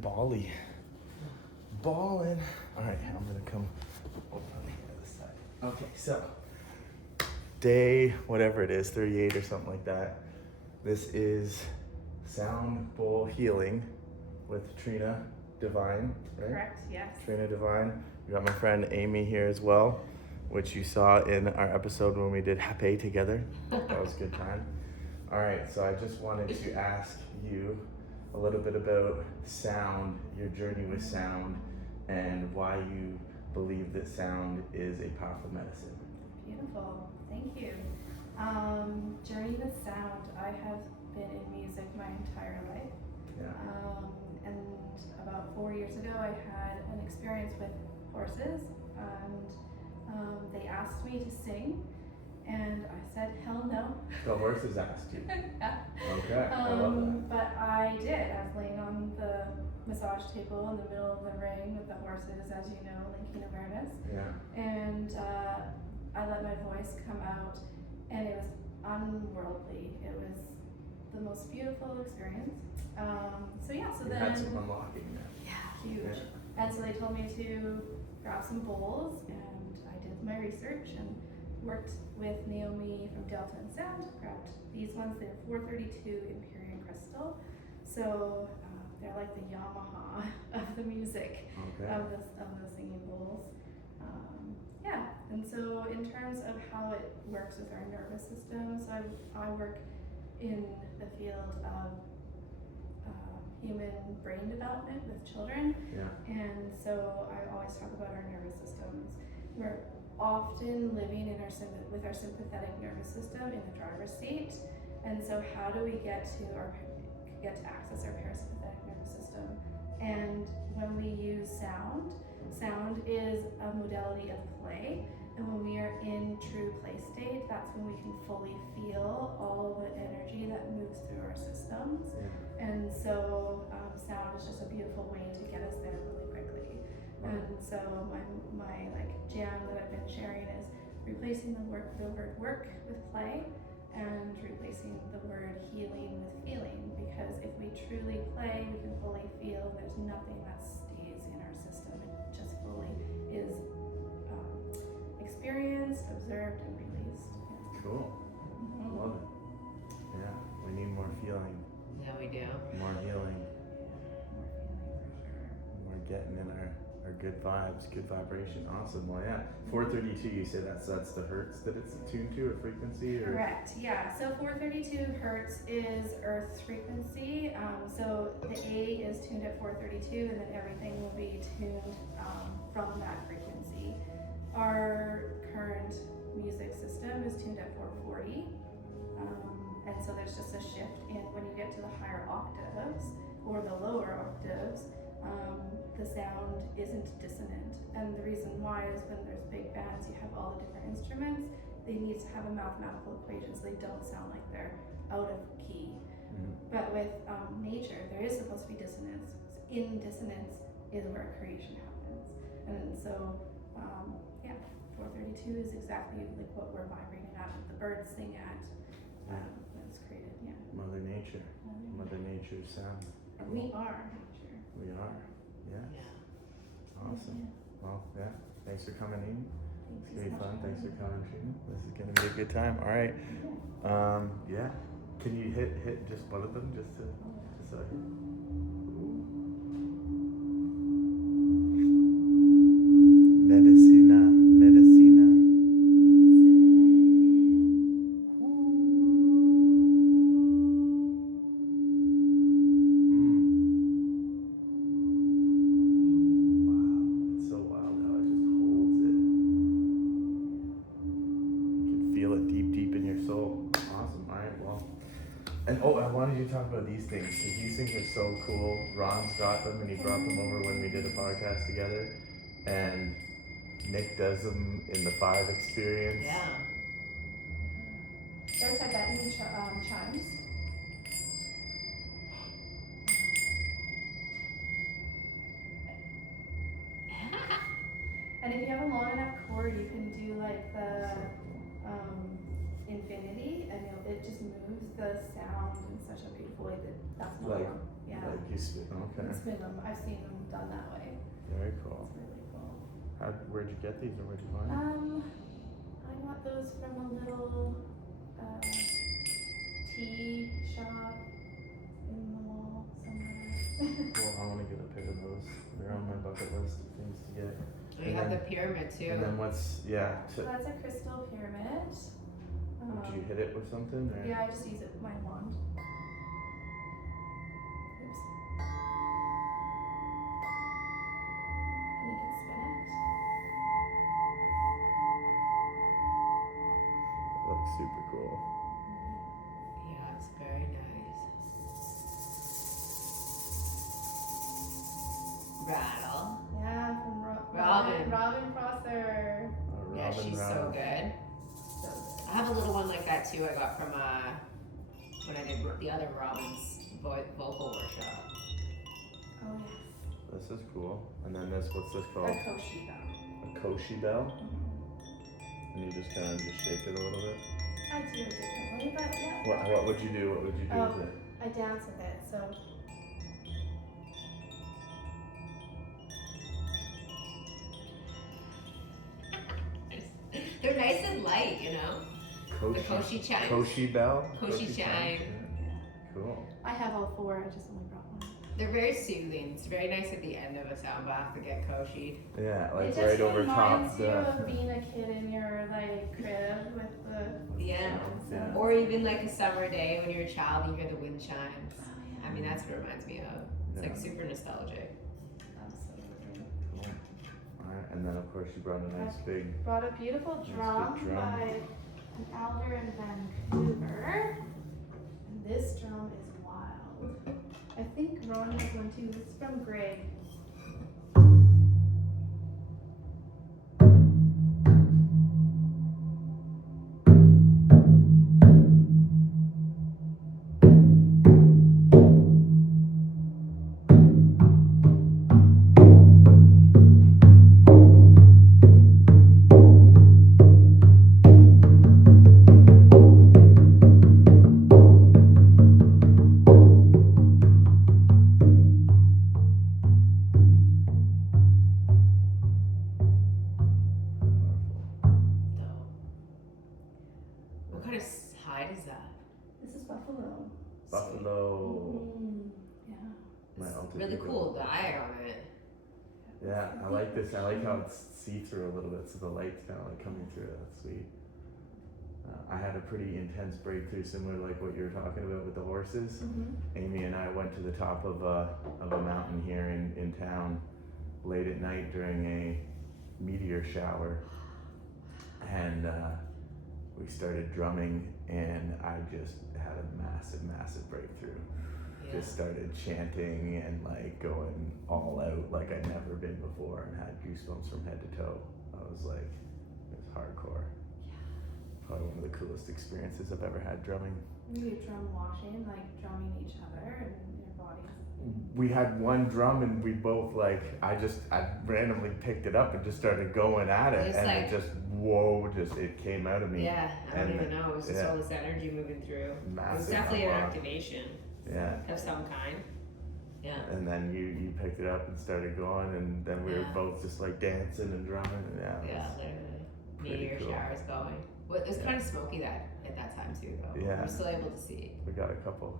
Bali. Ballin'. All right, I'm gonna come over on the other side. Okay, so day, whatever it is, 38 or something like that. This is Sound Bowl Healing with Trina Devine, right? Correct, yes. Trina Devine. We got my friend Aimee here as well, which you saw in our episode when we did Happy together. That was a good time. All right, so I just wanted to ask you a little bit about sound, your journey with sound, and why you believe that sound is a powerful medicine. Beautiful, thank you. Journey with sound. I have been in music my entire life. Yeah. And about 4 years ago, I had an experience with horses, and they asked me to sing, and I said, hell no. The horses asked you. Yeah. Okay, I love that. But I did. I was laying on the massage table in the middle of the ring with the horses, as you know, linking awareness. Yeah. And I let my voice come out, and it was unworldly. It was the most beautiful experience. So you then had some unlocking there. yeah, huge. Yeah. And so they told me to grab some bowls, and I did my research and worked with Naomi from Delta and Sound. Grabbed these ones. They're 432 Imperial Crystal. So they're like the Yamaha of the music, Okay. of the singing bowls. Yeah, and so in terms of how it works with our nervous system, so I work in the field of human brain development with children. Yeah. And so I always talk about our nervous systems. We're often living in with our sympathetic nervous system in the driver's seat. And so how do we get to access our parasympathetic nervous system? And when we use sound is a modality of play. And when we are in true play state, that's when we can fully feel all the energy that moves through our systems. Yeah. And so sound is just a beautiful way to get us there really quickly. Wow. And so my like jam that I've been sharing is replacing the word work with play, and replacing the word healing with feeling. Because if we truly play, we can fully feel. There's nothing that stays in our system. It just fully is experienced, observed, and released. Yeah. Cool. Mm-hmm. Love it. Yeah, we need more feeling. Yeah, we do. More healing. More feeling for sure. We're getting in our good vibes, good vibration. Awesome. Well, yeah. 432, you say that's the hertz that it's tuned to, or frequency? Or? Correct, yeah. So 432 hertz is Earth's frequency. So the A is tuned at 432, and then everything will be tuned from that frequency. Our current music system is tuned at 440. And so there's just a shift in when you get to the higher octaves or the lower octaves, the sound isn't dissonant. And the reason why is when there's big bands, you have all the different instruments, they need to have a mathematical equation so they don't sound like they're out of key. Mm-hmm. But with nature, there is supposed to be dissonance. In dissonance is where creation happens. And so, 432 is exactly like what we're vibrating at, what the birds sing at. When it's created, yeah. Mother Nature. Mother Nature's sound. And we are nature. We are. Yeah. Yeah. Awesome. Well, yeah. Thanks for coming in. It's gonna be fun. Thanks for coming, Trina. This is gonna be a good time. All right. Yeah. Can you hit just one of them just so I can... Medicina. And I wanted you to talk about these things, because these things are so cool. Ron's got them, and he brought them over when we did a podcast together. And Nick does them in the 5 experience. Yeah. They're Tibetan chimes. And if you have a long enough cord, you can do like the infinity, and it just moves the sound in such a beautiful way that's no Like, problem. Yeah. like you spin. You Okay. can spin them. I've seen them done that way. Very cool. It's really cool. Where'd you get these, or where'd you find them? I got those from a little tea shop in the mall somewhere. Well, I want to get a pic of those. They're on my bucket list of things to get. We got the pyramid too. And then what's So that's a crystal pyramid. do you hit it with something? Or? Yeah, I just use it with my wand. Oops. And you can spin it. It looks super cool. Yeah, it's very nice. Rattle. Yeah, from Robin. Robin Prosser. Yeah, Robin she's so Rattle. good. So good. I have a little one like that too. I got from when I did the other Robin's vocal workshop. Oh yes. This is cool. And then this, what's this A called? Koshi bell. A Koshi bell. Mhm. And you just kind of just shake it a little bit. I do it differently, but yeah. What would you do? What would you do Oh. with it? I dance with it, so They're nice and light, you know. The Koshi chimes. Koshi bell. Koshi chime. Yeah. Cool. I have all four. I just only brought one. They're very soothing. It's very nice at the end of a sound bath to get Koshi'd. Yeah, like It just right over top reminds you the. of being a kid in your like crib with the Yeah. Yeah. Or even like a summer day when you're a child and you hear the wind chimes. Oh, yeah. I mean, that's what it reminds me of. It's like super nostalgic. Absolutely. Cool. Alright, and then of course you brought a nice big. Brought a beautiful Nice big drum drum. by an elder in Vancouver. And this drum is wild. I think Ron has one too. It's from Greg. What kind of hide is that? This is buffalo. Buffalo. Yeah. My It's alter really ego. cool dye on it. Yeah, I like this. I like how it's see-through a little bit, so the light's kind of like coming through. That's sweet. I had a pretty intense breakthrough, similar to like what you were talking about with the horses. Aimee and I went to the top of a mountain here in town late at night during a meteor shower, and we started drumming, and I just had a massive breakthrough. Yeah. Just started chanting and like going all out like I'd never been before, and had goosebumps from head to toe. I was like, it was hardcore. Probably one of the coolest experiences I've ever had drumming. We do drum washing, like drumming each other and your bodies. We had one drum and we both like, I randomly picked it up and just started going at it, Just and like- it just, whoa, it came out of me. Yeah, I don't And- even know. It was just yeah. all this energy moving through. It was Massive definitely an unlock. activation Yeah. of some kind. Yeah. And then you picked it up and started going, and then we were Yeah. both just like dancing and drumming. And yeah, it Yeah, was literally. pretty Meteor cool. showers going. Well, it was Yeah. kind of smoky at that time too, though. Yeah. We're still able to see. We got a couple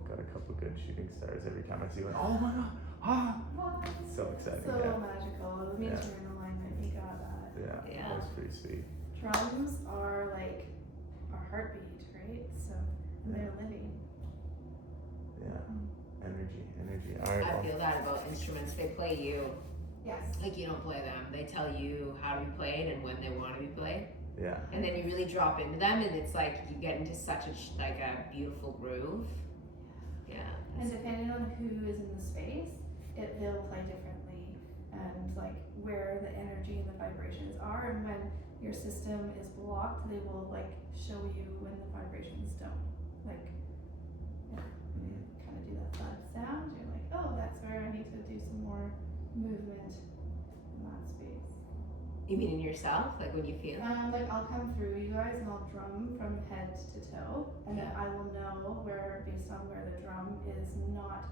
good shooting stars every time I see one. Oh my god! Ah! What? So exciting, So yeah. magical. It means you're in alignment. You got that. Yeah, Yeah. that was pretty sweet. Drums are like our heartbeat, right? So and they're living. Yeah, energy. All right, I well, feel that about instruments. They play you. Yes. Like you don't play them. They tell you how to be played and when they want to be played. yeah, And then you really drop into them, and it's like you get into such a beautiful groove. Yeah. And depending on who is in the space, they'll play differently, and like where the energy and the vibrations are, and when your system is blocked, they will like show you when the vibrations don't. Like, kind of do that thud sound. You're like, oh, that's where I need to do some more movement in that space. You mean in yourself, like when you feel? Like I'll come through you guys and I'll drum from head to toe, and then Yeah. I will know where, based on where the drum is not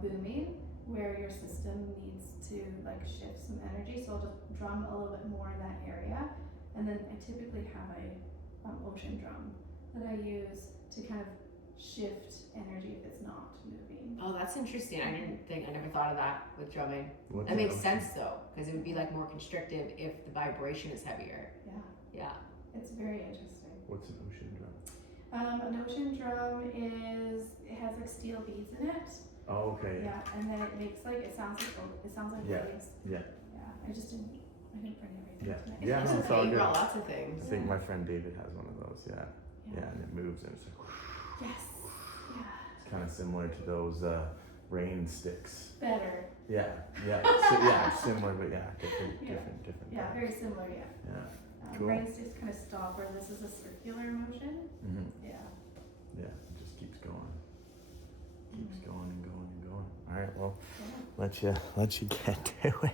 booming, where your system needs to like shift some energy. So I'll just drum a little bit more in that area, and then I typically have a ocean drum that I use to kind of shift energy if it's not moving. Oh, that's interesting. I never thought of that with drumming. What's That an makes ocean? sense though, because it would be like more constrictive if the vibration is heavier. Yeah, Yeah. it's very interesting. What's an ocean drum? An ocean drum it has like steel beads in it. Oh, okay. Yeah, and then it makes like it sounds like Yeah. waves. Yeah. Yeah, I didn't bring everything Yeah. tonight. Yeah, no, it's Okay, all you good. brought lots of I things. think my friend David has one of those. Yeah. Yeah, and it moves and it's like, Yes. Yeah. it's kind of similar to those rain sticks. Better. Yeah. Yeah. Yeah. Similar, but yeah, different. Yeah. Different. Yeah, things. very similar. Yeah. Yeah. Cool. Brain sticks kind of stop where this is a circular motion. Mhm. Yeah. Yeah. It just keeps going. Keeps Mhm. going and going and going. All right. Well, Yeah. let you get to it.